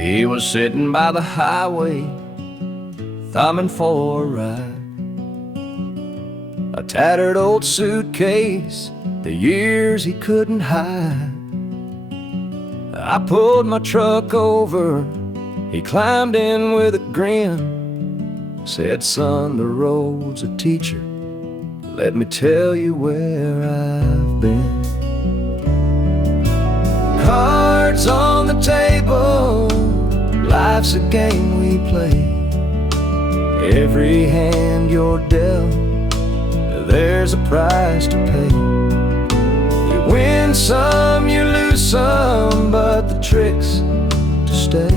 He was sitting by the highway, thumbing for a ride. A tattered old suitcase, the years he couldn't hide. I pulled my truck over, he climbed in with a grin. Said, son, the road's a teacher, let me tell you where I've been. Cards on the table, life's a game we play. Every hand you're dealt, there's a price to pay. You win some, you lose some, but the trick's to stay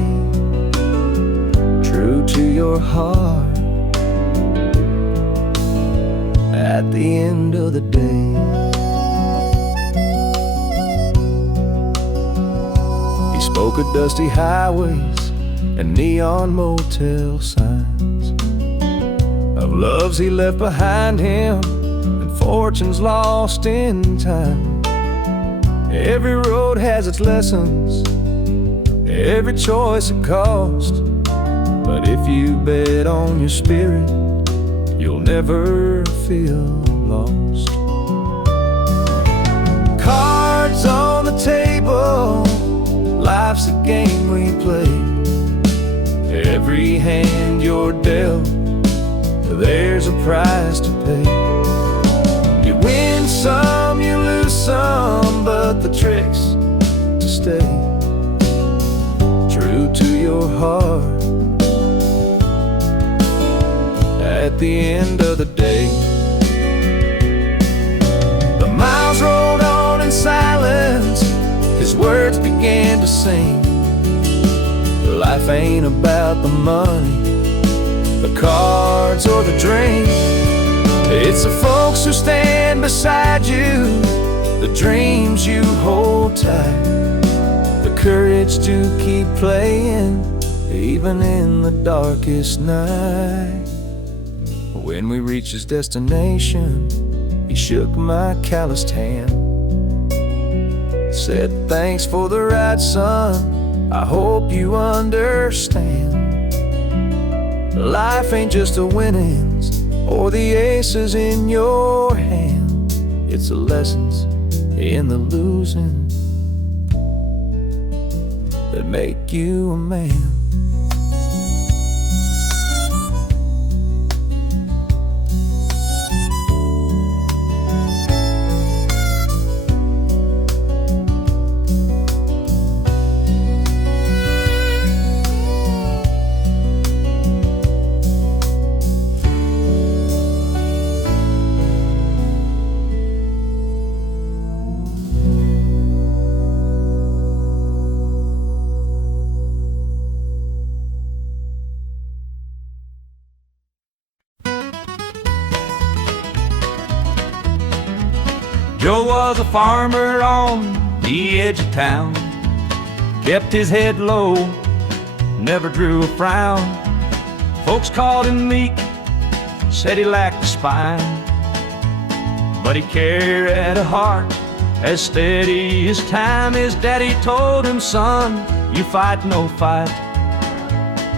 true to your heart at the end of the day. He spoke of dusty highways and neon motel signs, of loves he left behind him and fortunes lost in time. Every road has its lessons, every choice a cost, but if you bet on your spirit, you'll never feel lost. Cards on the table, life's a game we play. Every hand you're dealt, there's a price to pay. You win some, you lose some, but the trick's to stay true to your heart at the end of the day. The miles rolled on in silence, his words began to sing. Life ain't about the money, the cards or the drink. It's the folks who stand beside you, the dreams you hold tight, the courage to keep playing even in the darkest night. When we reached his destination, he shook my calloused hand, said, thanks for the ride, son, I hope you understand. Life ain't just the winnings or the aces in your hand, it's the lessons in the losing that make you a man. Joe was a farmer on the edge of town, kept his head low, never drew a frown. Folks called him meek, said he lacked a spine, but he carried a heart as steady as time. His daddy told him, son, you fight no fight,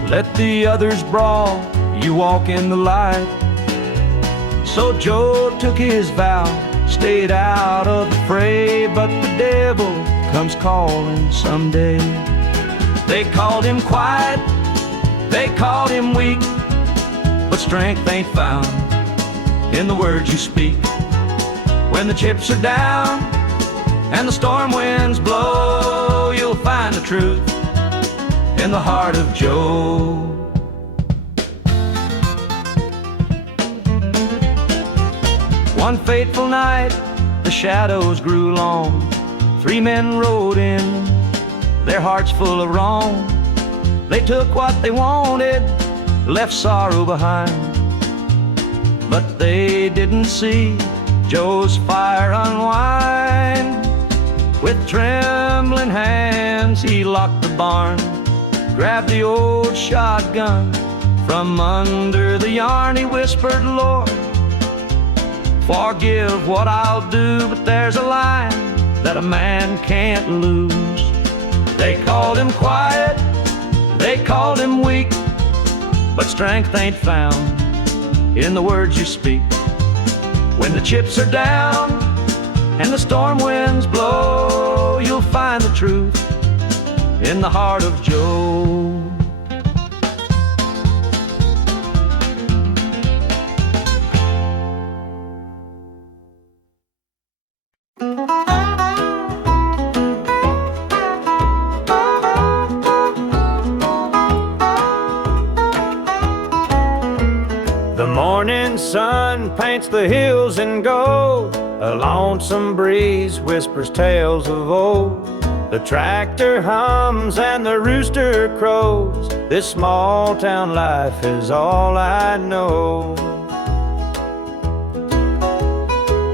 let the others brawl, you walk in the light. So Joe took his vow, stayed out of the fray, but the devil comes calling someday. They called him quiet, they called him weak, but strength ain't found in the words you speak. When the chips are down and the storm winds blow, you'll find the truth in the heart of Joe. One fateful night, the shadows grew long. 3 men rode in, their hearts full of wrong. They took what they wanted, left sorrow behind, but they didn't see Joe's fire unwind. With trembling hands, he locked the barn, grabbed the old shotgun from under the yarn. He whispered, Lord, forgive what I'll do, but there's a line that a man can't lose. They called him quiet, They called him weak, but strength ain't found in the words you speak. When the chips are down and the storm winds blow, you'll find the truth in the heart of Joe. The morning sun paints the hills in gold. A lonesome breeze whispers tales of old. The tractor hums and the rooster crows. This small town life is all I know.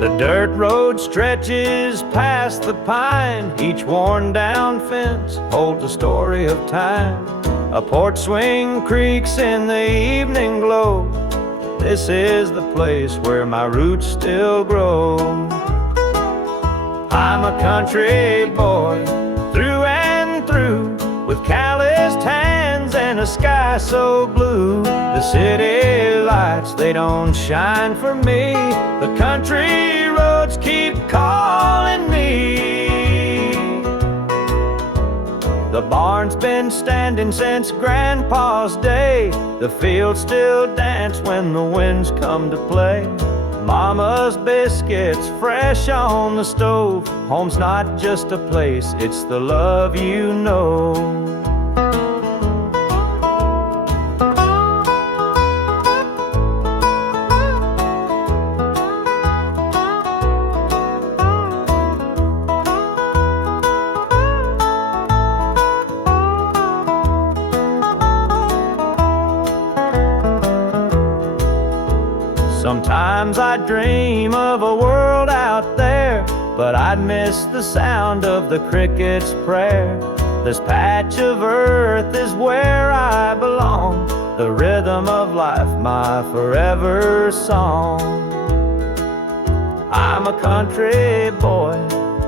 The dirt road stretches past the pine. Each worn down fence holds a story of time. A porch swing creaks in the evening glow. This is the place where my roots still grow. I'm a country boy through and through, with calloused hands and a sky so blue. The city lights, they don't shine for me. The country roads keep calling me. The barn's been standing since Grandpa's day. The fields still dance when the winds come to play. Mama's biscuits fresh on the stove. Home's not just a place, it's the love you know. Sometimes I dream of a world out there, but I'd miss the sound of the cricket's prayer. This patch of earth is where I belong, the rhythm of life, my forever song. I'm a country boy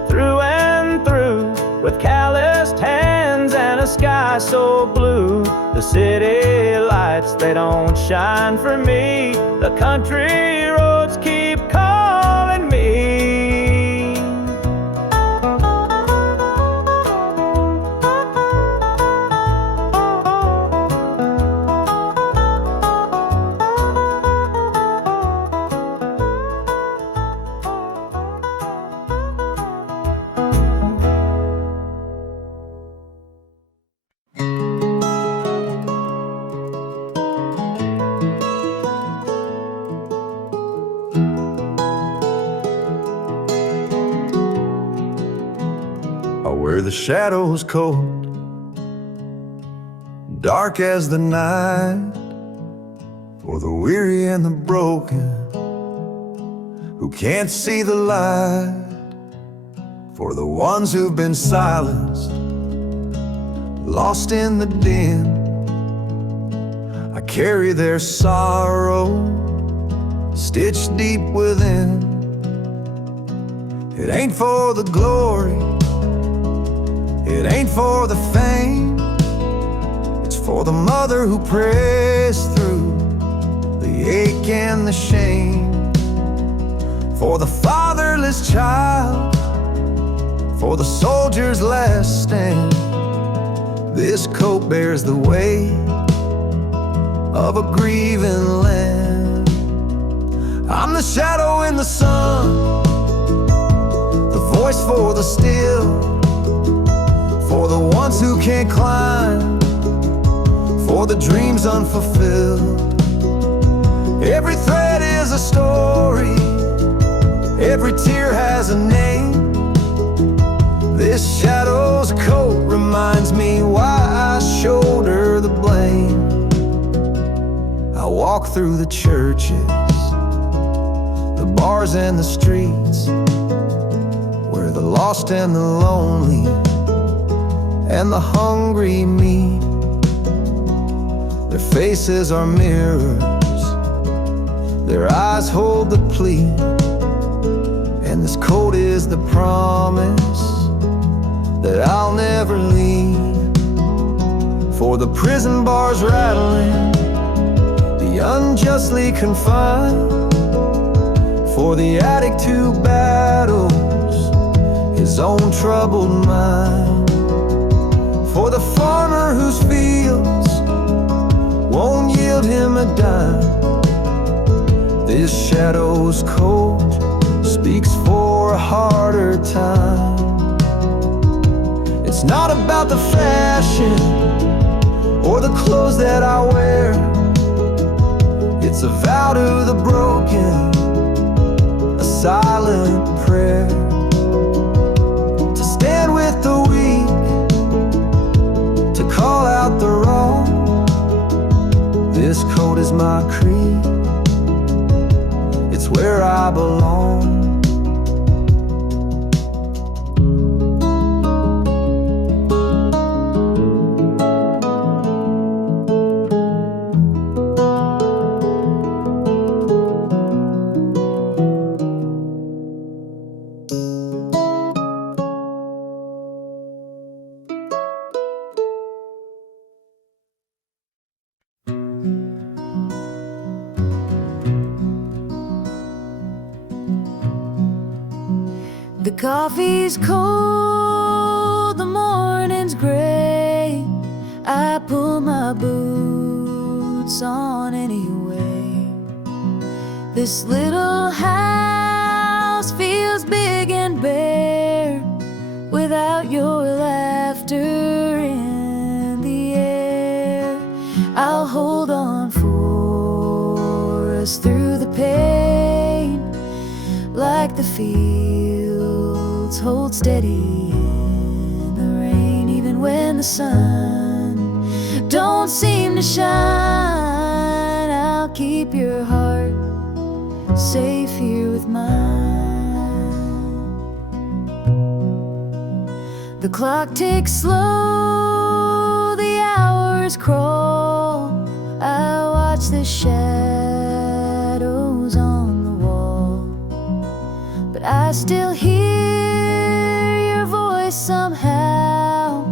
through and through, with calloused hands and a sky so blue. The city lights, they don't shine for me. The country roads keep calling me. Where the shadows cold, dark as the night, for the weary and the broken who can't see the light, for the ones who've been silenced, lost in the din. I carry their sorrow stitched deep within. It ain't for the glory, it ain't for the fame, it's for the mother who prays through the ache and the shame, for the fatherless child, for the soldier's last stand. This coat bears the weight of a grieving land. I'm the shadow in the sun, the voice for the still, for the ones who can't climb, for the dreams unfulfilled. Every thread is a story, every tear has a name. This shadow's coat reminds me why I shoulder the blame. I walk through the churches, the bars and the streets, where the lost and the lonely and the hungry meet. Their faces are mirrors, their eyes hold the plea, and this coat is the promise that I'll never leave. For for the prison bars rattling, the unjustly confined, for the addict who battles his own troubled mind, for the farmer whose fields won't yield him a dime. This shadow's coat speaks for a harder time. It's not about the fashion or the clothes that I wear. It's a vow to the broken, a silent prayer, to stand with the weak, to call out the wrong. This coat is my creed, it's where I belong. The coffee's cold, the morning's gray. I pull my boots on anyway. This little house feels big and bare without your laughter in the air. I'll hold on for us through the pain, like the fields hold steady in the rain. Even when the sun don't seem to shine, I'll keep your heart safe here with mine. The clock ticks slow, the hours crawl. I watch the shadows on the wall, but I still hear your voice somehow.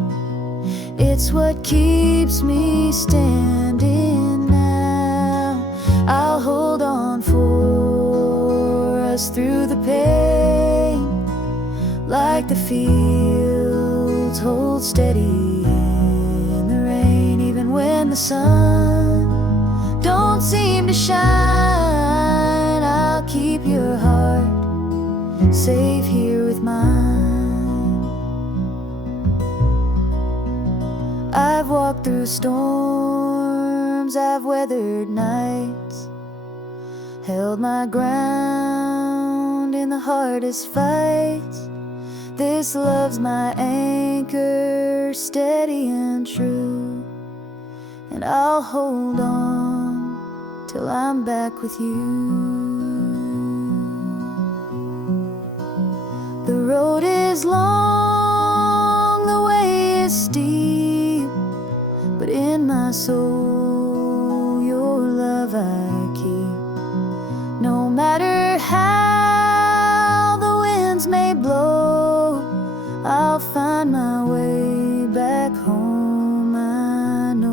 It's what keeps me standing now. I'll hold on for us through the pain, like the fields hold steady in the rain. Even when the sun don't seem to shine, I'll keep your heart safe here with mine. I've walked through storms, I've weathered nights, held my ground in the hardest fights. This love's my anchor, steady and true, and I'll hold on till I'm back with you. The road is long, the way is steep, but in my soul your love I keep. No matter how the winds may blow, I'll find my way back home, I know.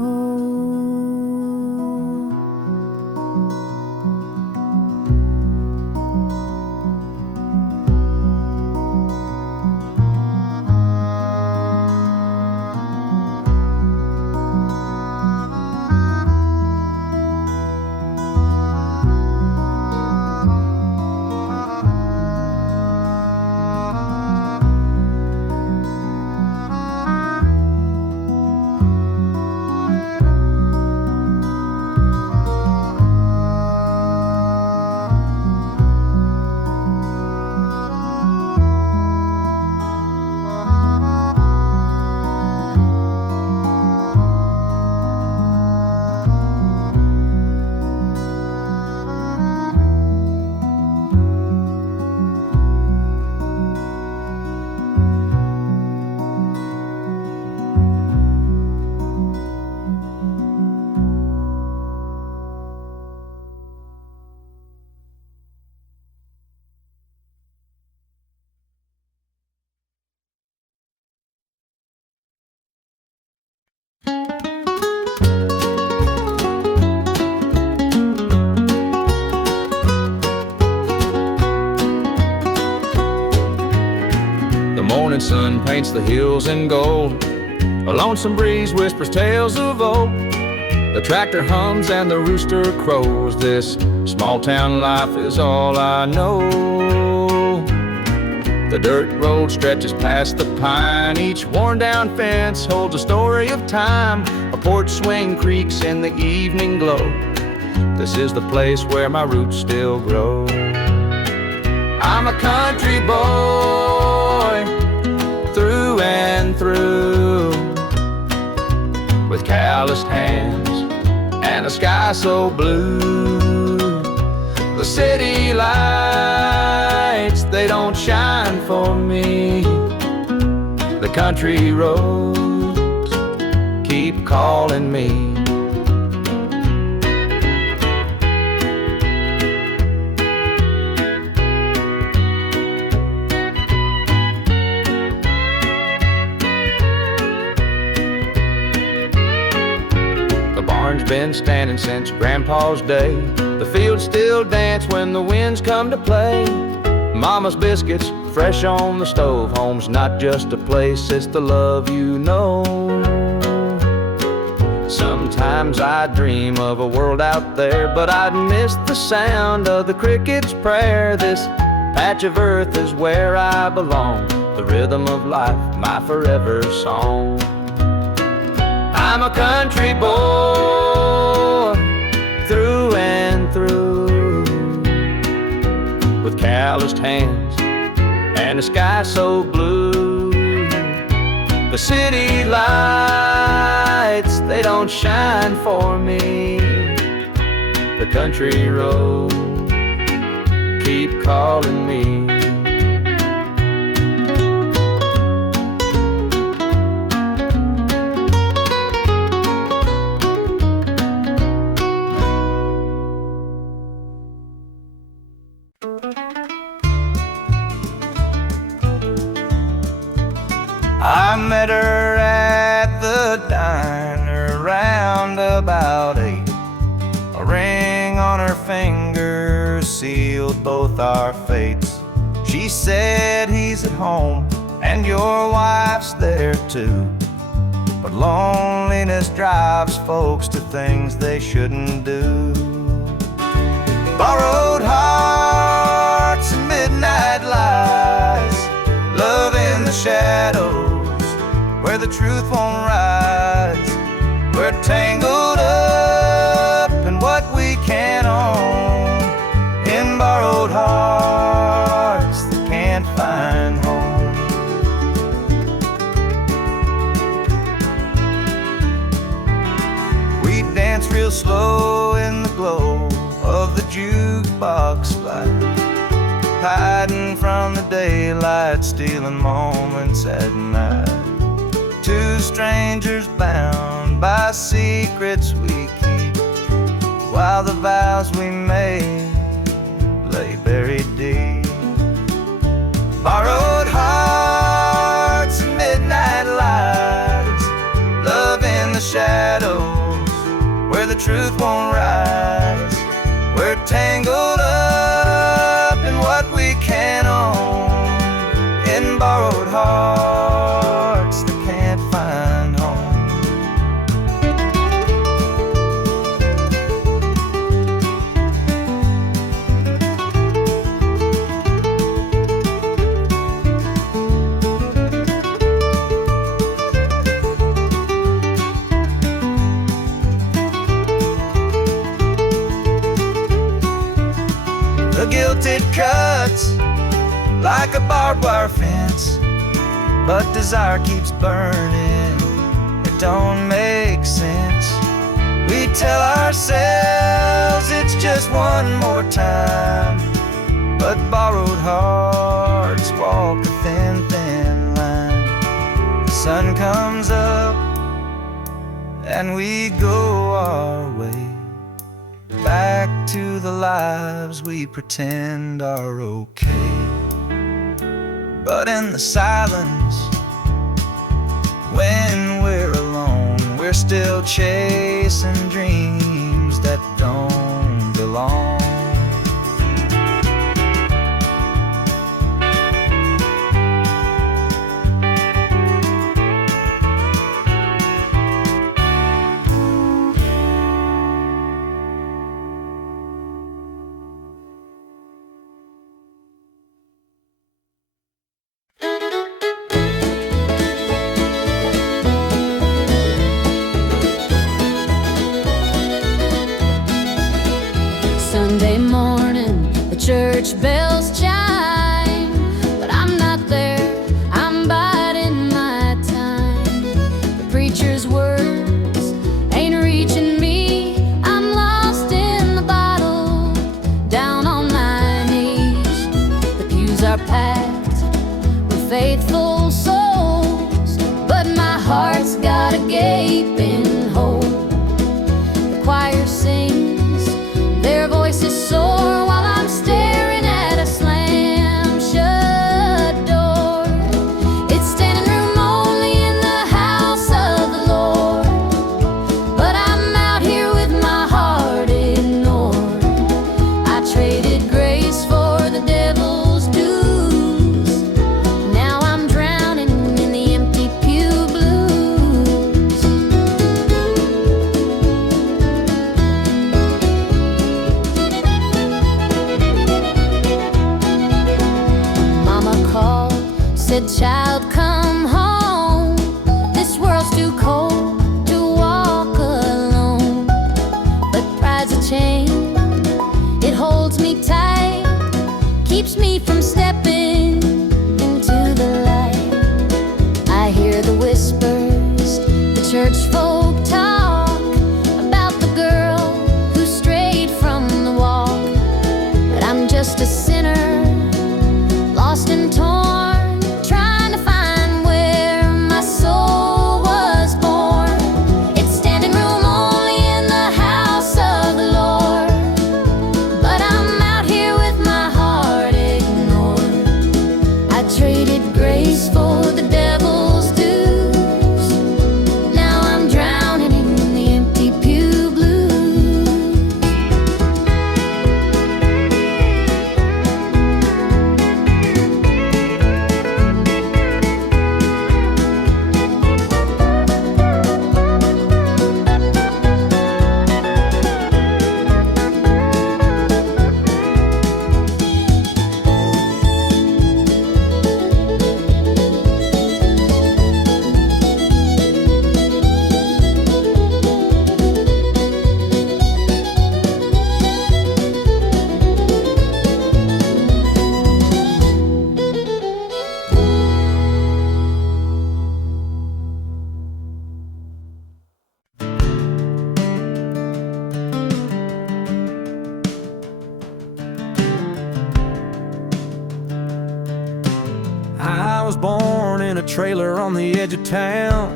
morning sun paints the hills in gold. A lonesome breeze whispers tales of old. The tractor hums and the rooster crows. This small town life is all I know. The dirt road stretches past the pine. Each worn down fence holds a story of time. A porch swing creaks in the evening glow. This is the place where my roots still grow. I'm a country boy through and through, with calloused hands and a sky so blue. The city lights, they don't shine for me. The country roads keep calling me. Been standing since Grandpa's day. The fields still dance when the winds come to play. Mama's biscuits fresh on the stove. Home's not just a place, it's the love you know. Sometimes I dream of a world out there, but I'd miss the sound of the cricket's prayer. This patch of earth is where I belong. The rhythm of life, my forever song. I'm a country boy through and through, with calloused hands and a sky so blue. The city lights, they don't shine for me. The country roads keep calling me. I met her at the diner round about 8. A ring on her finger sealed both our fates. She said, he's at home and your wife's there too, but loneliness drives folks to things they shouldn't do. Borrowed hearts and midnight lies, love in the shadows where the truth won't rise. We're tangled up in what we can't own, in borrowed hearts that can't find home. We dance real slow in the glow of the jukebox light, hiding from the daylight, stealing moments at night. Two strangers bound by secrets we keep, while the vows we made lay buried deep. Borrowed hearts and midnight lights, love in the shadows where the truth won't rise. We're tangled up in what we can't own, in borrowed hearts that can't find home. The guilt, it cuts like a barbed wire fence, but desire keeps burning. It don't make sense. We tell ourselves it's just one more time, but borrowed hearts walk a thin, thin line. The sun comes up and we go our way, back to the lives we pretend are okay. But in the silence, when we're alone, we're still chasing dreams that don't belong. church bells chime, but I'm not there, I'm biding my time. The preacher's words ain't reaching me, I'm lost in the bottle, down on my knees. The pews are packed with faithful souls, but my heart's got a gaping hole. The choir sings, their voices soar, while I'm staring at a slam-shut door. It's standing room only in the house of the Lord, but I'm out here with my heart ignored. I traded grace for the devil's dues. Now I'm drowning in the empty pew blues. Mama called, said, "Child, come home. This world's too cold to walk alone." But pride's a chain, it holds me tight, keeps me from stepping into the light. I hear the whispers, the church folk talk about the girl who strayed from the walk. But I'm just a sinner, lost and torn, trying to find where my soul was born. It's standing room only in the house of the Lord, but I'm out here with my heart ignored. I traded grace for the devil's dues. Now I'm drowning in the empty pew blues. I was born in a trailer on the edge of town.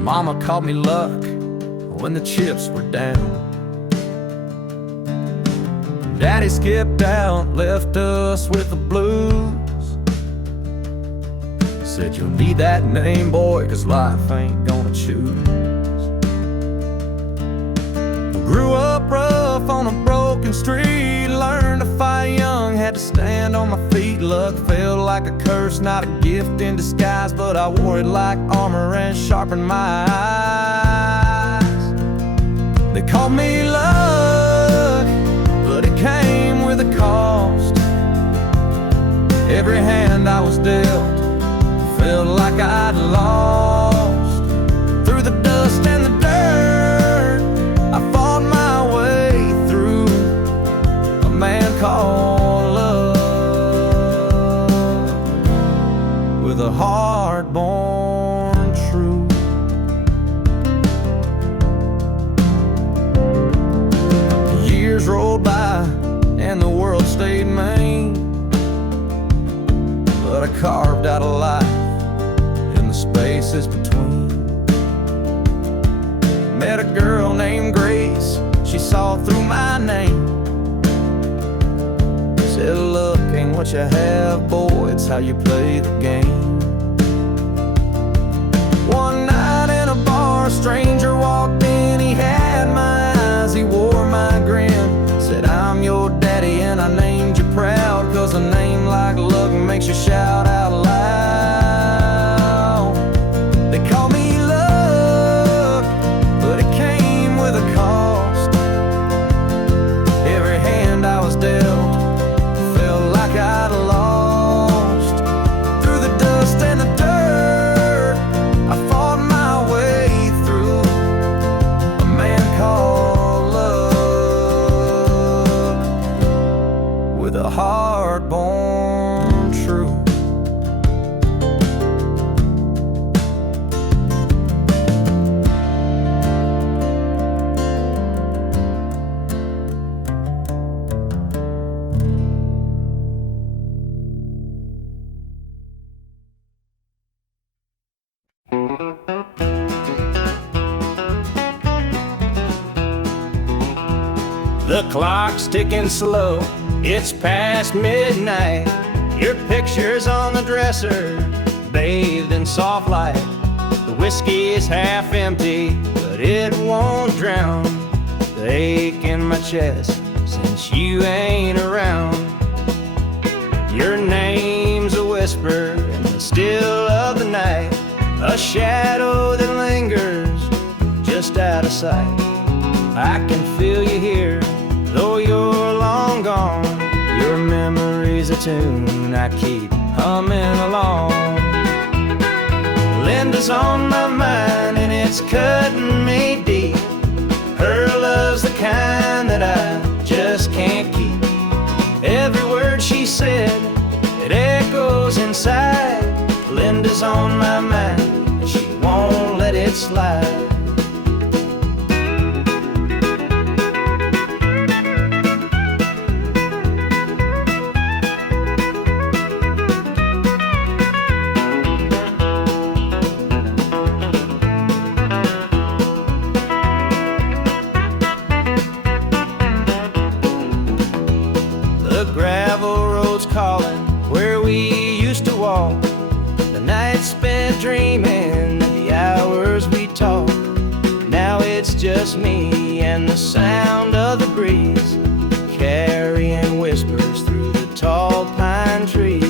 Mama called me luck when the chips were down. Daddy skipped out, left us with the blues. Said you'll need that name, boy, 'cause life ain't gonna choose. Grew up rough on a broken street, learned to fight young, had to stand on my feet. Luck felt like a curse, not a gift in disguise, but I wore it like armor and sharpened my eyes. They called me luck, but it came with a cost. Every hand I was dealt felt like I'd lost. Through the dust and the dirt, I fought my way through a man called love, with a heart born true. Years rolled by and the world stayed mean, but I carved out a life in the spaces between. Met a girl named Grace, she saw through my name. Said, "Look, ain't what you have, boy, it's how you play the game." One night in a bar, a stranger walked in, he had my eyes, he wore my grin. Said, "I'm your daddy and I named you proud, 'cause a name like luck makes you shout out loud." They call me luck, but it came with a cost. Every hand I was dealt felt like I'd lost. Through the dust and the dirt, I fought my way through a man called love. The clock's ticking slow, it's past midnight. Your picture's on the dresser, bathed in soft light. The whiskey is half empty, but it won't drown the ache in my chest since you ain't around. Your name's a whisper in the still of the night, a shadow that lingers just out of sight. I can feel you here, though you're long gone. Your memory's a tune I keep humming along. Linda's on my mind and it's cutting me deep. Her love's the kind that I just can't keep. Every word she said, it echoes inside. Linda's on my mind and she won't let it slide. Dreaming the hours we talk. Now it's just me and the sound of the breeze, carrying whispers through the tall pine trees.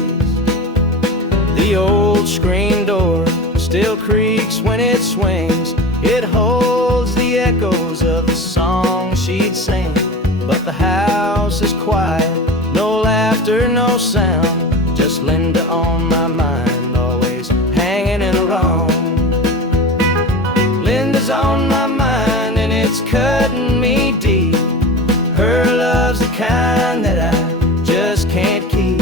The old screen door still creaks when it swings. It holds the echoes of the song she'd sing. But the house is quiet, no laughter, no sound, just Linda on my mind, hanging around. Linda's on my mind and it's cutting me deep. Her love's the kind that I just can't keep.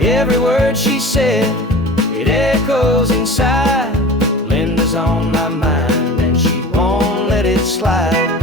Every word she said, it echoes inside. Linda's on my mind and she won't let it slide.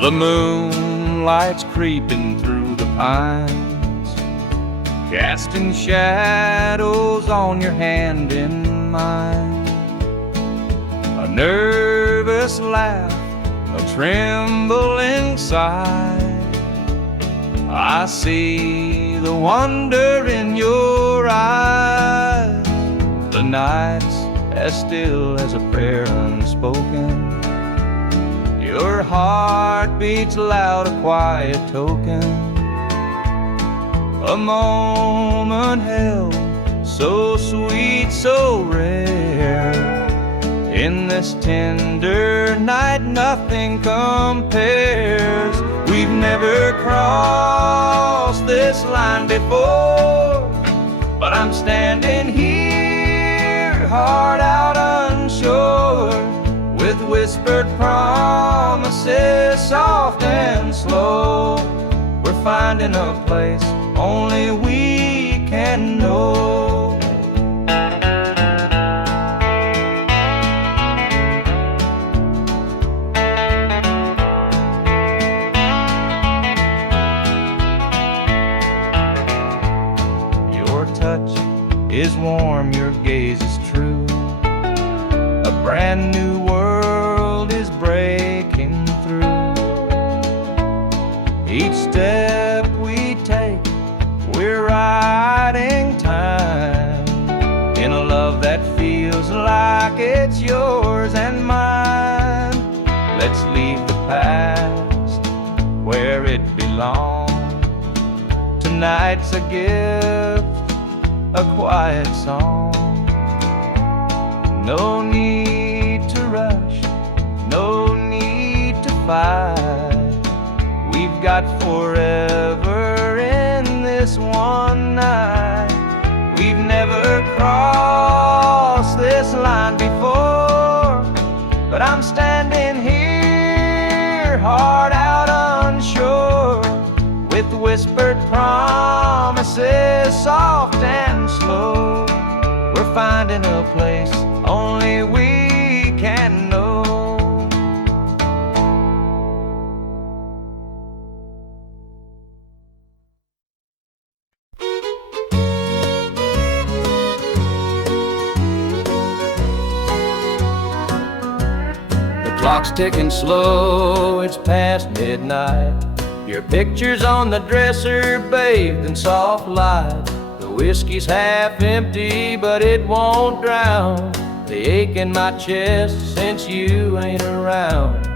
The moonlight's creeping through the pines, casting shadows on your hand in mine. A nervous laugh, a trembling sigh. I see the wonder in your eyes. The night's as still as a prayer unspoken. Your heart beats loud, a quiet token. A moment held, so sweet, so rare. In this tender night, nothing compares. We've never crossed this line before, but I'm standing here, heart out unsure, with whispered promises, soft and slow. We're finding a place only we can know. Your touch is warm, your gaze is true. A brand new world is breaking through. Each step we take, we're riding time in a love that feels like it's yours and mine. Let's leave the past where it belongs. Tonight's a gift, a quiet song. No need to rush, no need to fight. We've got forever in this one night. whispered promises, soft and slow. We're finding a place only we can know. The clock's ticking slow, it's past midnight. Your picture's on the dresser, bathed in soft light. The whiskey's half empty, but it won't drown the ache in my chest since you ain't around.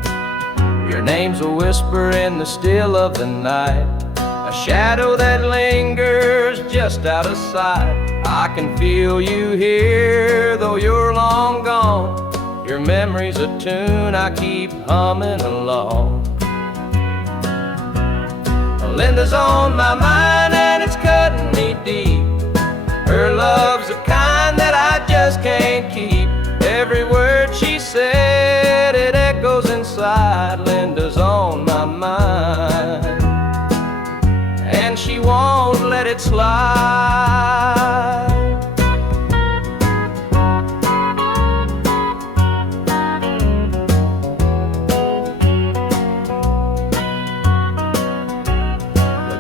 Your name's a whisper in the still of the night, a shadow that lingers just out of sight. I can feel you here, though you're long gone. Your memory's a tune I keep humming along. Linda's on my mind and it's cutting me deep. Her love's the kind that I just can't keep. Every word she said, it echoes inside. Linda's on my mind and she won't let it slide.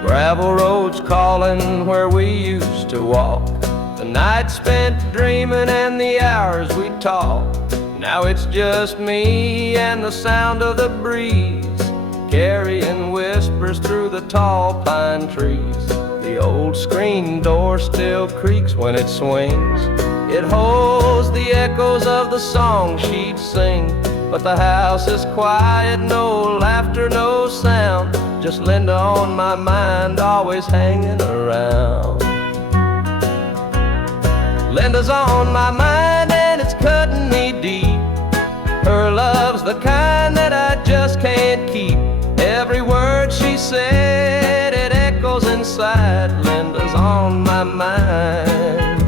Gravel roads calling where we used to walk. The night spent dreaming and the hours we talked. Now it's just me and the sound of the breeze, carrying whispers through the tall pine trees. The old screen door still creaks when it swings. It holds the echoes of the song she'd sing. But the house is quiet, no laughter, no sound. Just Linda on my mind, always hanging around. Linda's on my mind and it's cutting me deep. Her love's the kind that I just can't keep. Every word she said, it echoes inside. Linda's on my mind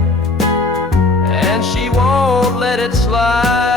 and she won't let it slide.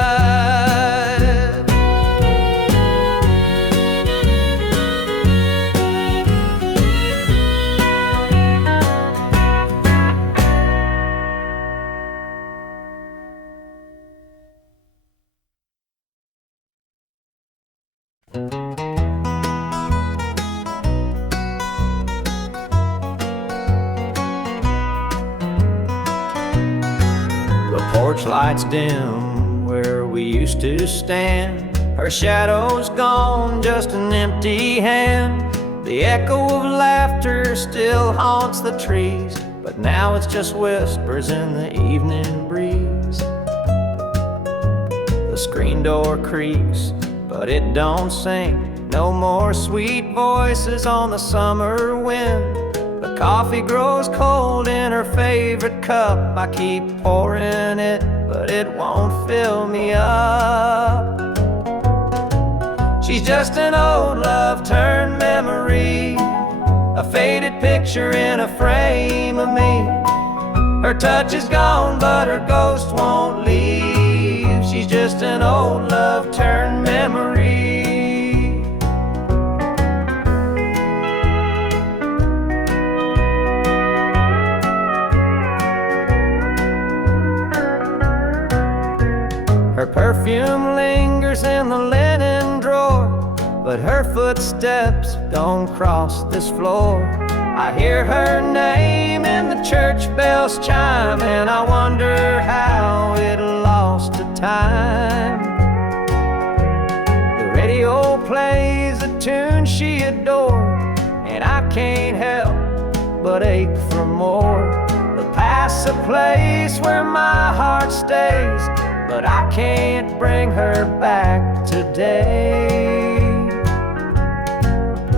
Porch lights dim where we used to stand. Her shadow's gone, just an empty hand. The echo of laughter still haunts the trees, but now it's just whispers in the evening breeze. The screen door creaks, but it don't sing. No more sweet voices on the summer wind. The coffee grows cold in her favorite cup. I keep pouring it, but it won't fill me up. She's just an old love turned memory, a faded picture in a frame of me. Her touch is gone, but her ghost won't leave. She's just an old love turned memory. Her perfume lingers in the linen drawer, but her footsteps don't cross this floor. I hear her name in the church bells chime, and I wonder how it lost to time. The radio plays a tune she adored, and I can't help but ache for more. The past's a place where my heart stays, but I can't bring her back today.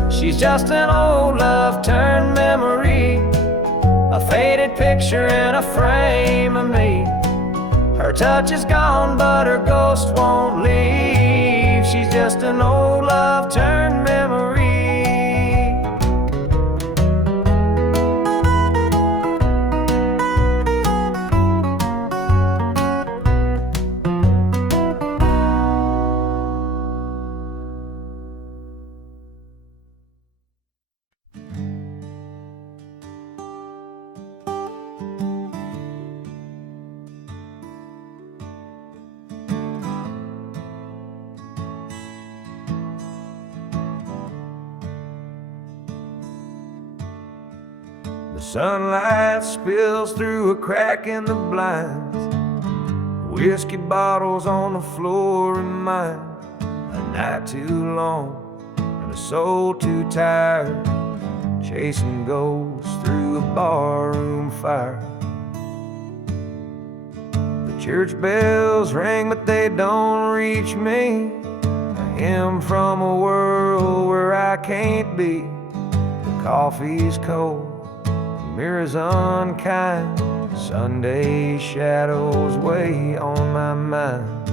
She's just an old love turned memory, a faded picture in a frame of me. Her touch is gone, but her ghost won't leave. She's just an old love turned memory. The sunlight spills through a crack in the blinds. Whiskey bottles on the floor remind a night too long and a soul too tired, chasing ghosts through a barroom fire. The church bells ring, but they don't reach me. A hymn from a world where I can't be. The coffee's cold, the mirror's unkind. Sunday shadows weigh on my mind.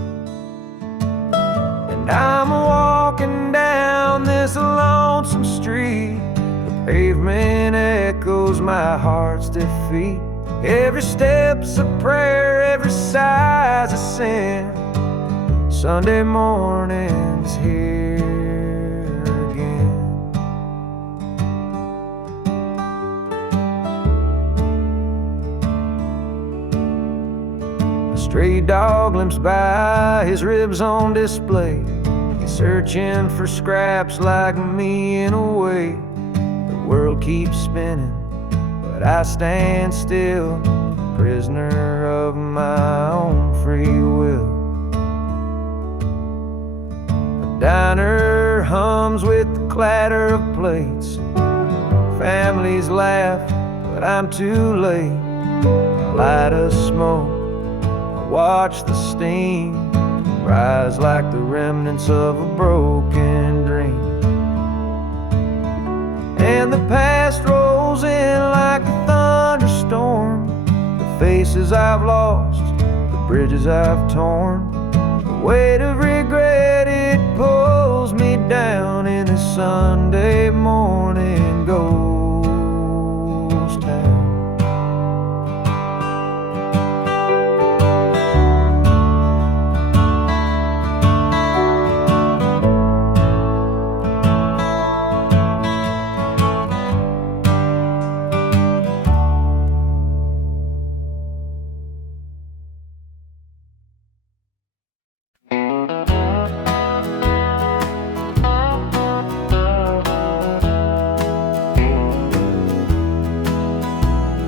And I'm walking down this lonesome street. The pavement echoes my heart's defeat. Every step's a prayer, every sigh's a sin. Sunday morning's here again. A stray dog limps by, his ribs on display. He's searching for scraps like me in a way. The world keeps spinning, but I stand still, prisoner of my own free will. The diner hums with the clatter of plates. Families laugh, but I'm too late. I light a smoke, I watch the steam rise like the remnants of a broken dream. And the past rolls in like a thunderstorm. The faces I've lost, the bridges I've torn. The weight of regret, it pulls me down in this Sunday morning ghost town.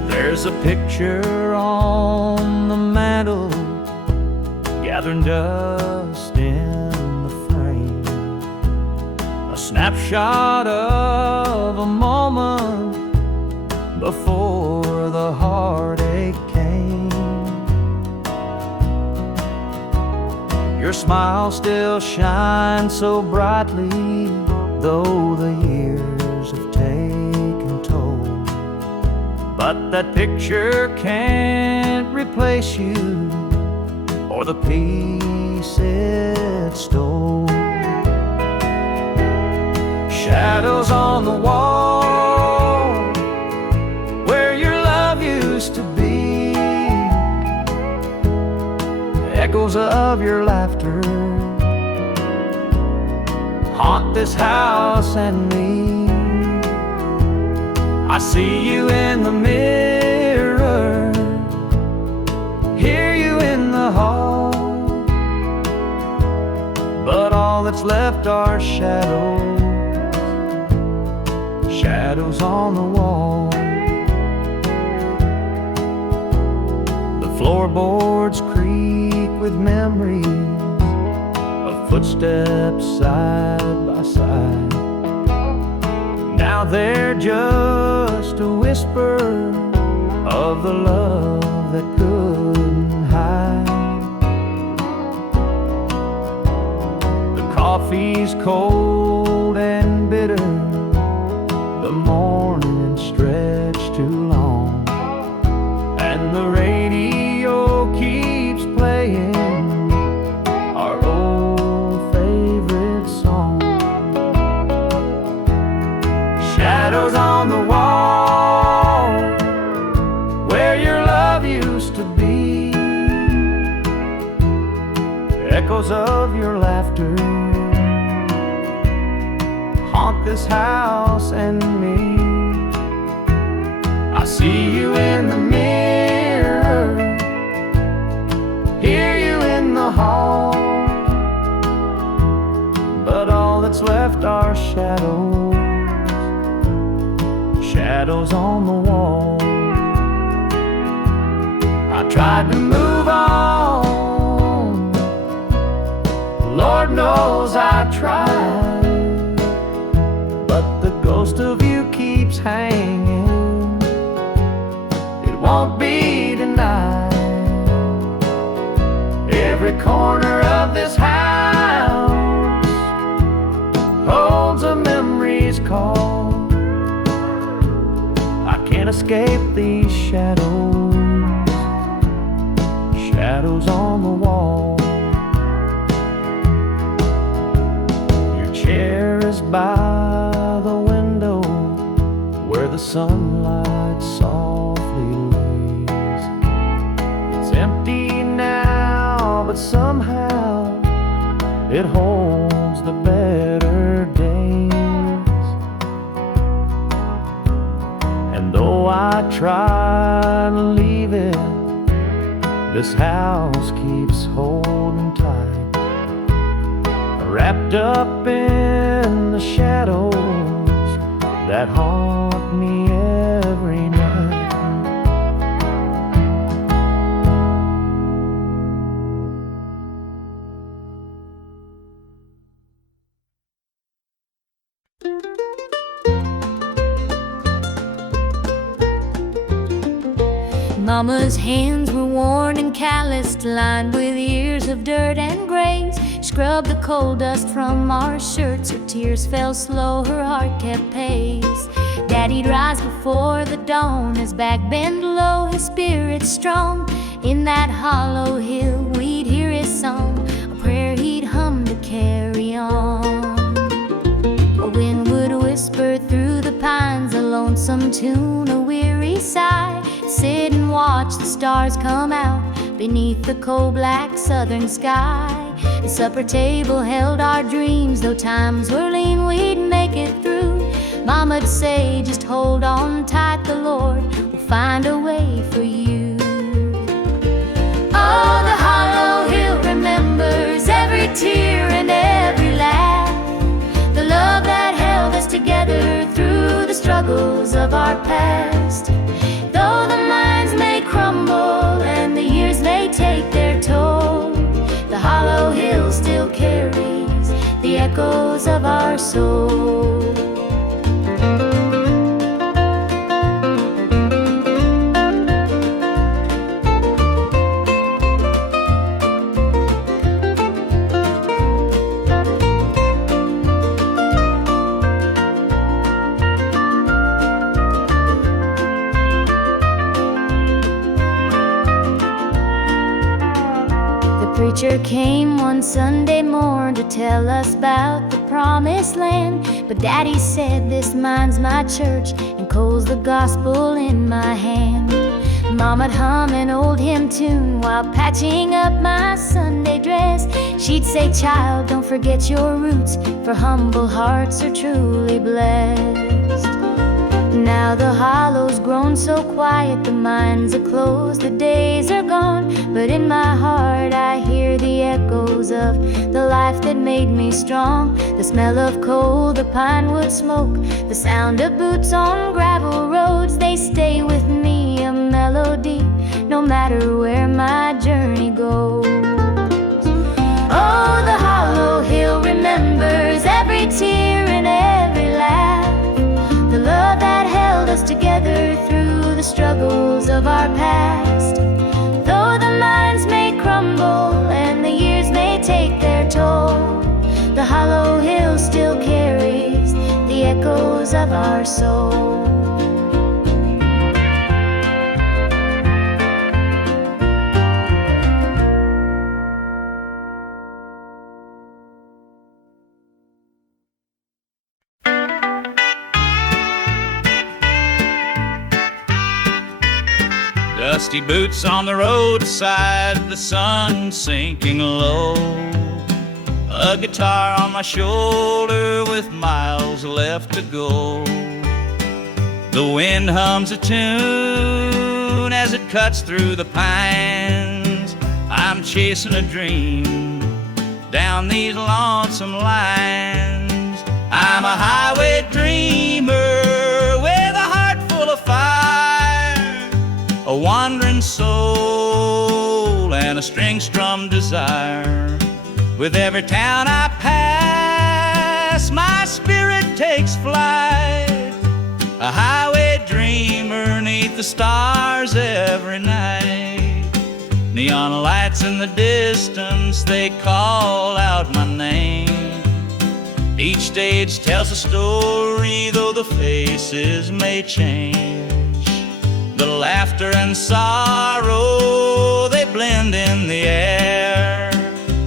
There's a picture on the mantle, gathering dust in the frame. A snapshot of a moment before the heartache came. Your smile still shines so brightly, though the years have taken toll. But that picture can't replace you or the peace it stole. Shadows on the wall where your love used to be, echoes of your laughter haunt this house and me. I see you in the mirror, hear you in the hall, but all that's left are shadows, shadows on the wall. The floorboards creak with memories of footsteps side by side. Now they're just a whisper of the love that couldn't hide. The coffee's cold and bitter, the morning stretched too long, and the radio keeps playing our old favorite song. Shadows on the wall where your love used to be, echoes of your laughter haunt this house and me. I see you in the mirror, hear you in the hall, but all that's left are shadows, shadows shadows on the wall. I tried to move on, Lord knows I tried, but the ghost of you keeps hanging, it won't be denied. Every corner of this house holds a memory's call. I can't escape these shadows, shadows on the wall. Your chair is by the window where the sunlight softly lays. It's empty now, but somehow it holds the better days. And though I try to leave it, this house keeps holding tight, wrapped up in the shadows that haunt me every night. Mama's hands were worn and calloused, lined with years of dirt and graze. Scrubbed the coal dust from our shirts, her tears fell slow, her heart kept pace. Daddy'd rise before the dawn, his back bent low, his spirit strong. In that hollow hill we'd hear his song, a prayer he'd hum to carry on. A wind would whisper through the pines, a lonesome tune, a weary sigh. Sit and watch the stars come out beneath the coal-black southern sky. The supper table held our dreams, though times were lean, we'd make it through. Mama'd say, just hold on tight, the Lord will find a way for you. Oh, the hollow hill remembers every tear and every laugh, the love that held us together through the struggles of our past. Though the minds may crumble and the years may take their toll, the hollow hill still carries the echoes of our soul. The preacher came one Sunday morn to tell us about the promised land. But Daddy said, this mine's my church and coal's the gospel in my hand. Mama'd hum an old hymn tune while patching up my Sunday dress. She'd say, child, don't forget your roots, for humble hearts are truly blessed. Now the hollow's grown so quiet, the mines are closed, the days are gone. But in my heart I hear the echoes of the life that made me strong. The smell of coal, the pine wood smoke, the sound of boots on gravel roads, they stay with me, a melody, no matter where my journey goes. Oh, the hollow hill remembers every tear and every laugh, the love that held us together through the struggles of our past. Though the minds may crumble and the years may take their toll, the hollow hill still carries the echoes of our soul. Dusty boots on the roadside, the sun sinking low. A guitar on my shoulder with miles left to go. The wind hums a tune as it cuts through the pines. I'm chasing a dream down these lonesome lines. I'm a highway dreamer with a heart full soul and a string-strummed desire. With every town I pass, my spirit takes flight, a highway dreamer 'neath the stars every night. Neon lights in the distance, they call out my name. Each stage tells a story, though the faces may change. The laughter and sorrow, they blend in the air,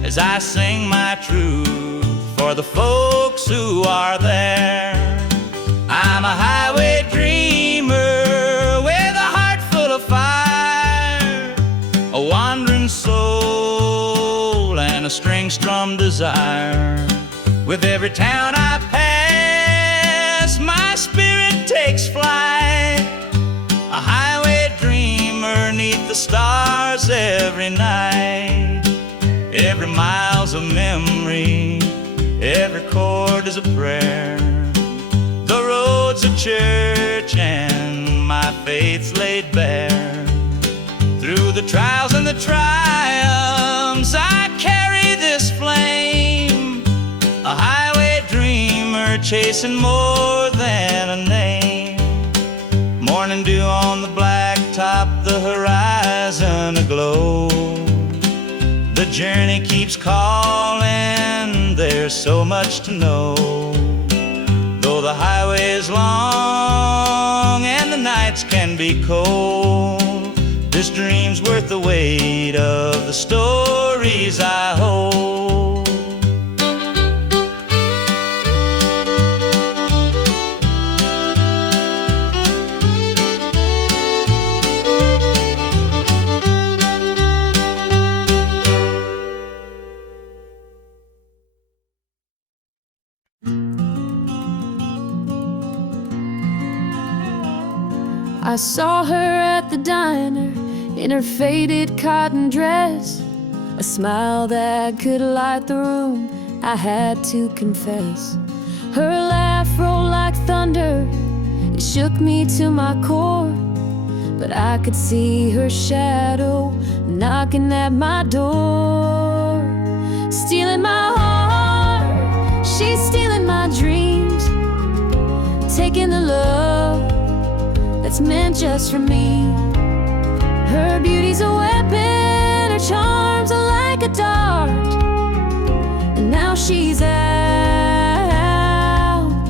as I sing my truth for the folks who are there. I'm a highway dreamer with a heart full of fire, a wandering soul and a string-strummed desire. With every town I pass, my spirit takes flight, a highway dreamer 'neath the stars every night. Every mile's a memory, every chord is a prayer. The road's a church and my faith's laid bare. Through the trials and the triumphs, I carry this flame, a highway dreamer chasing more than a name. Morning dew on the blacktop, the horizon aglow. The journey keeps calling, there's so much to know. Though the highway is long and the nights can be cold, this dream's worth the weight of the stories I hold. I saw her at the diner in her faded cotton dress, a smile that could light the room, I had to confess. Her laugh rolled like thunder, it shook me to my core, but I could see her shadow knocking at my door. Stealing my heart, she's stealing my dreams, taking the love that's meant just for me. Her beauty's a weapon, her charms are like a dart, and now she's out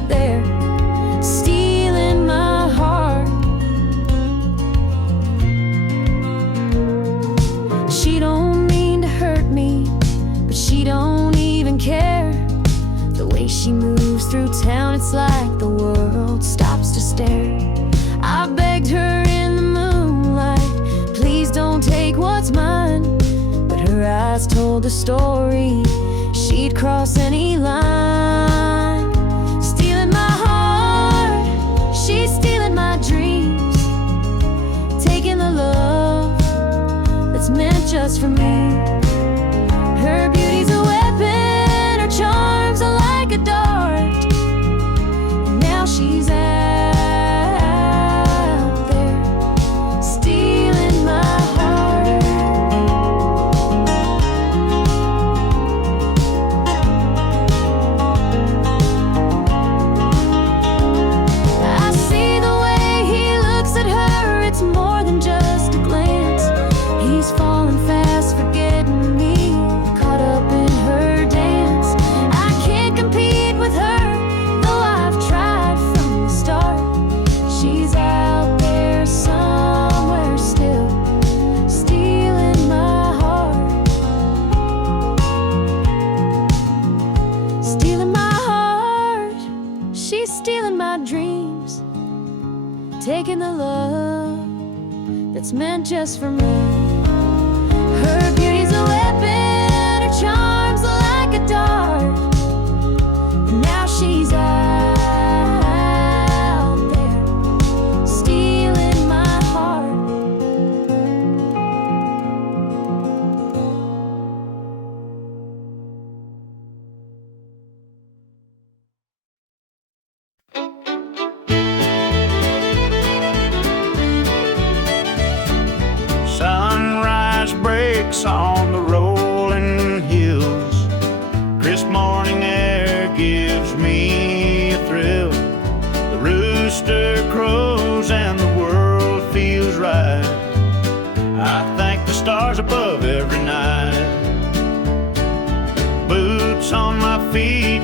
there stealing my heart. She don't mean to hurt me, but she don't even care. The way she moves through town, it's like the world stops to stare. I begged her in the moonlight, please don't take what's mine, but her eyes told a story, she'd cross any line. Stealing my heart, she's stealing my dreams, taking the love that's meant just for me. Her beauty's a weapon, her charms are like a dart, and now she's out there stealing my heart. I see the way he looks at her, it's more than just a glance. He's falling fast, forgetting me, caught up in her dance. I can't compete with her, though I've tried from the start. She's out there somewhere still, stealing my heart. Stealing my heart, she's stealing my dreams, taking the love that's meant just for me. Her beauty's a weapon, her charms are like a dart, and now she's out there stealing my heart. tricks on the rolling hills. Crisp morning air gives me a thrill. The rooster crows and the world feels right. I thank the stars above every night. Boots on my feet,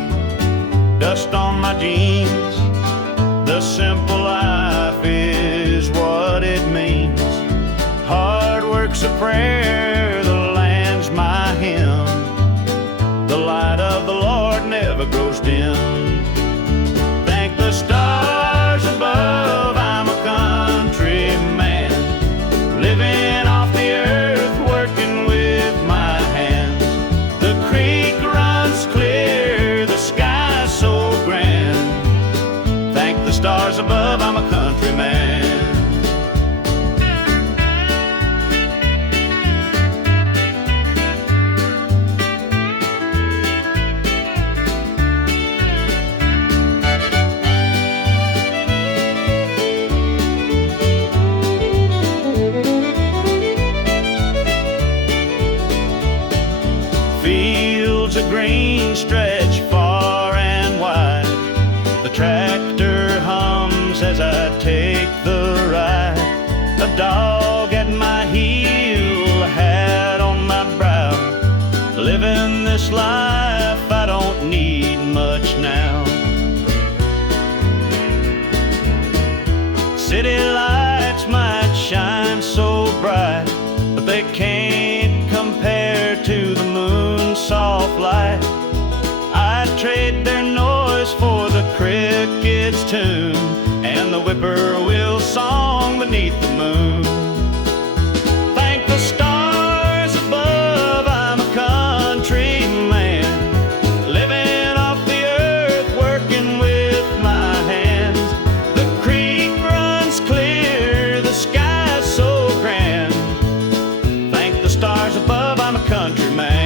dust on my jeans. The simple life is what it means. Hard work's a prayer, the land's my hymn. The light of the Lord never grows dim. Thank the stars above, I'm a country man, living off the earth, working with my hands. The creek runs clear, the sky's so grand. Thank the stars above, I'm a country man. Fields of green stretch far and wide. The tractor hums as I take the ride. A dog at my heel, a hat on my brow. Living this life, I don't need much now. City lights might shine so bright, but they can't compare to the moon's soft light. I'd trade their noise for the cricket's tune and the whippoorwill song beneath the moon. Thank the stars above, I'm a country man, living off the earth, working with my hands. The creek runs clear, the sky's so grand. Thank the stars above, I'm a country man.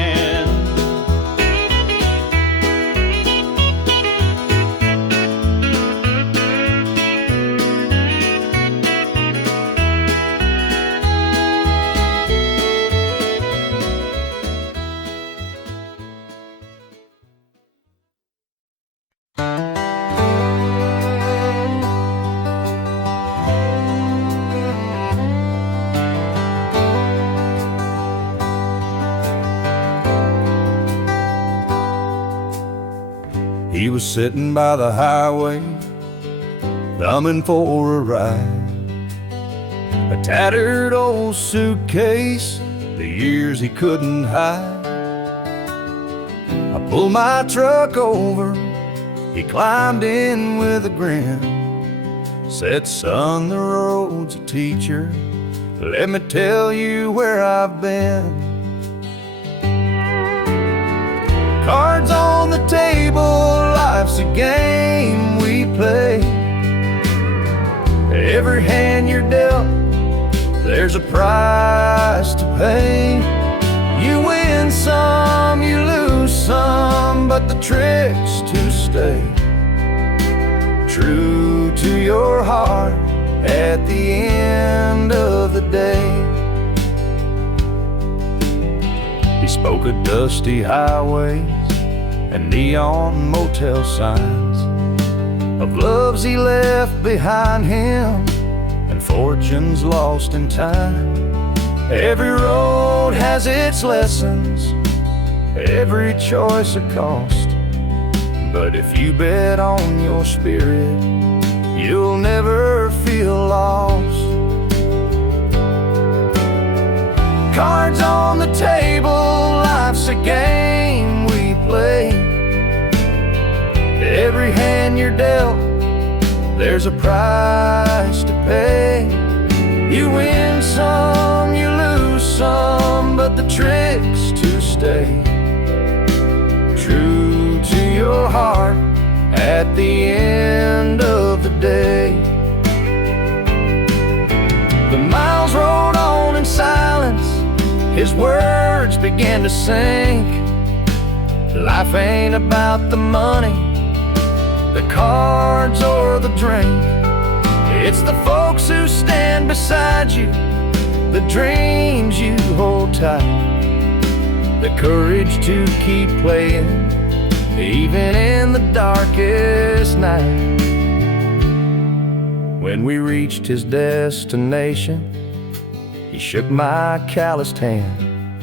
He was sitting by the highway, thumbing for a ride. A tattered old suitcase, the years he couldn't hide. I pulled my truck over, he climbed in with a grin. Said, son, the road's a teacher, let me tell you where I've been. Cards on the table, life's a game we play. Every hand you're dealt, there's a price to pay. You win some, you lose some, but the trick's to stay true to your heart at the end of the day. He spoke of dusty highways and neon motel signs, of loves he left behind him and fortunes lost in time. Every road has its lessons, every choice a cost, but if you bet on your spirit, you'll never feel lost. Cards on the table, life's a game we play. Every hand you're dealt, there's a price to pay. You win some, you lose some, but the trick's to stay true to your heart at the end of the day. The miles rolled on in silence, his words began to sink. Life ain't about the money, the cards or the drink. It's the folks who stand beside you the dreams you hold tight, the courage to keep playing, even in the darkest night. When we reached his destination, he shook my calloused hand,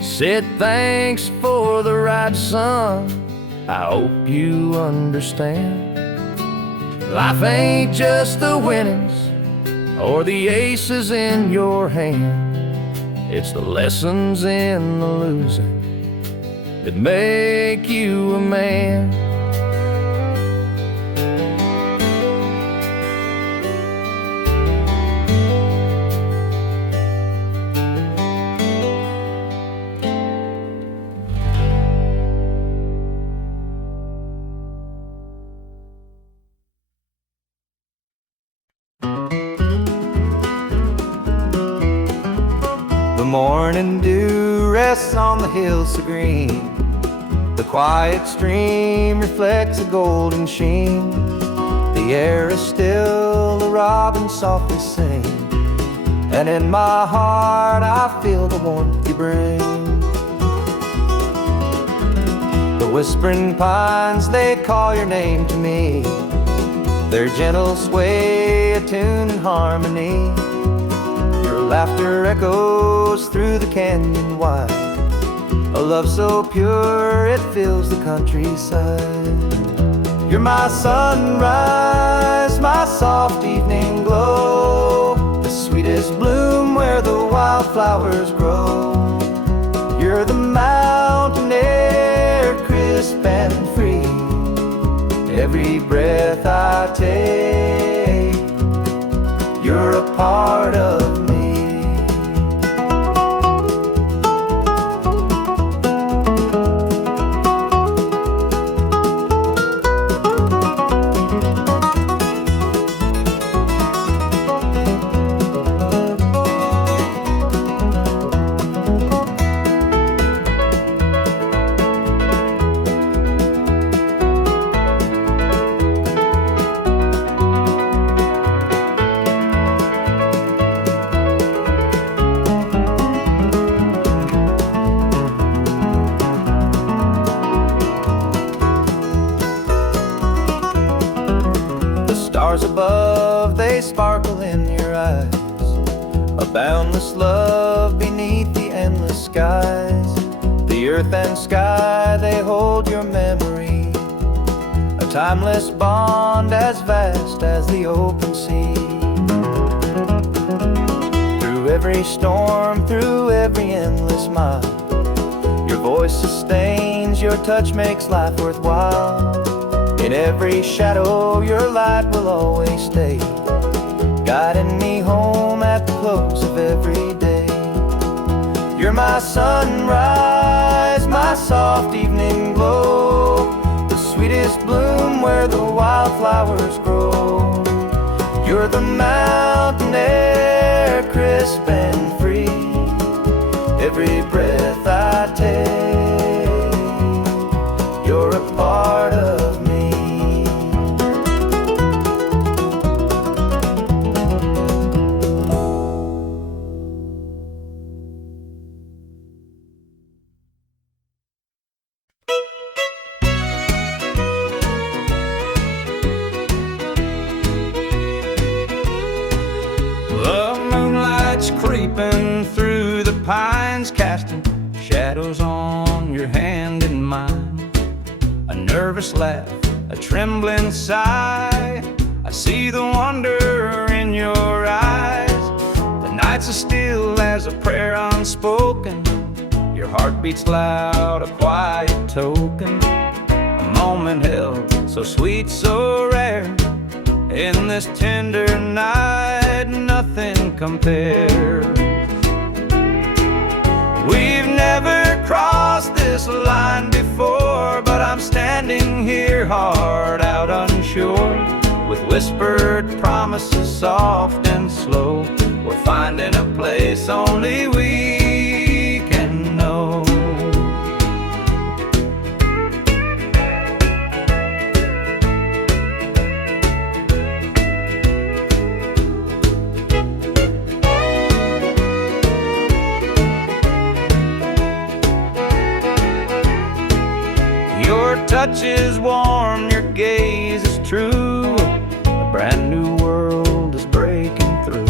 said thanks for the ride, son, I hope you understand. Life ain't just the winnings or the aces in your hand, it's the lessons in the losing that make you a man. The morning dew rests on the hills so green, the quiet stream reflects a golden sheen. The air is still, the robins softly sing, and in my heart I feel the warmth you bring. The whispering pines, they call your name to me, their gentle sway attuned in harmony. Your laughter echoes through the canyon wide, a love so pure it fills the countryside. You're my sunrise, my soft evening glow, the sweetest bloom where the wildflowers grow. You're the mountain air, crisp and free, every breath I take, you're a part of me. Stars above, they sparkle in your eyes, a boundless love beneath the endless skies. The earth and sky, they hold your memory, a timeless bond as vast as the open sea. Through every storm, through every endless mile, your voice sustains, your touch makes life worthwhile. In every shadow, your light will always stay, guiding me home at the close of every day. You're my sunrise, my soft evening glow, the sweetest bloom where the wildflowers grow. You're the mountain air, crisp and free, every breath I take, you're a part of me. Creeping through the pines, casting shadows on your hand and mine. A nervous laugh, a trembling sigh, I see the wonder in your eyes. The nights are still as a prayer unspoken, your heart beats loud, a quiet token. A moment held, so sweet, so rare, in this tender night, nothing compares. We've never crossed this line before, but I'm standing here, heart out unsure, with whispered promises soft and slow. We're finding a place only we can know. touch is warm, your gaze is true. A brand new world is breaking through.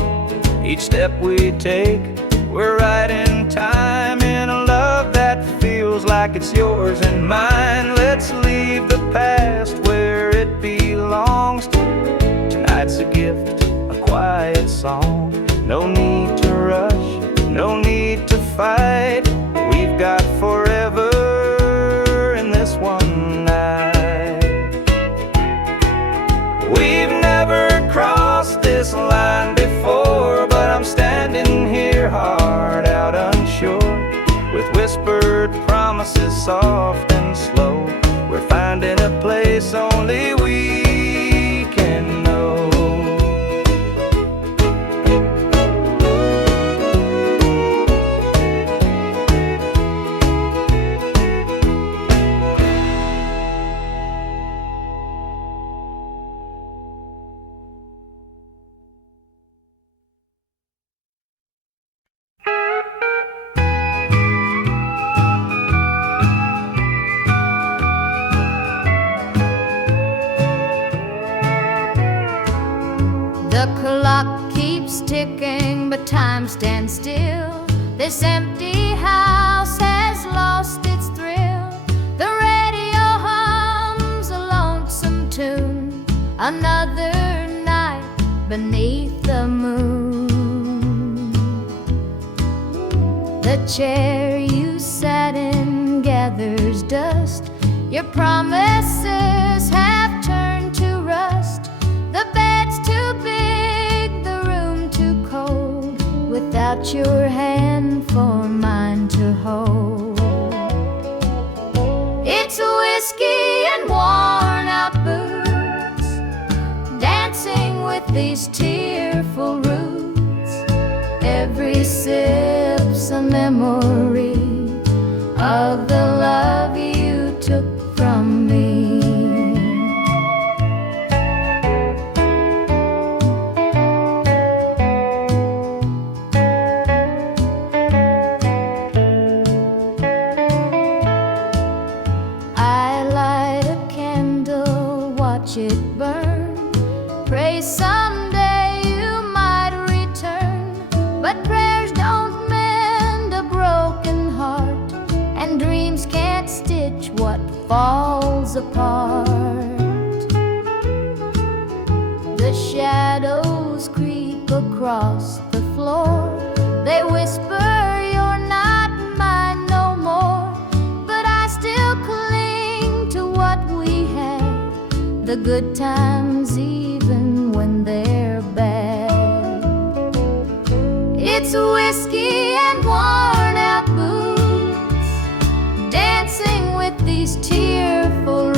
Each step we take, we're right in time, in a love that feels like it's yours and mine. Let's leave the past where it belongs. Tonight's a gift, a quiet song. No need to rush, no need to fight. We've got forever in this one night. We've never crossed this line before, but I'm standing here, heart out unsure, with whispered promises soft and slow. We're finding a place only we can know. The clock keeps ticking, but time stands still. This empty house has lost its thrill. The radio hums a lonesome tune. Another night beneath the moon. The chair you sat in gathers dust. Your promises have turned to rust. The bed's too big, the room too cold, without your hand for mine to hold. It's whiskey and worn out boots, dancing with these tearful roots. Every sip's a memory of the love you took from me. It burn. Pray someday you might return, but prayers don't mend a broken heart, and dreams can't stitch what falls apart. The shadows creep across the floor. They whisper you're not mine no more, but I still cling to what we had. The good times even when they're bad. It's whiskey and worn out boots, dancing with these tearful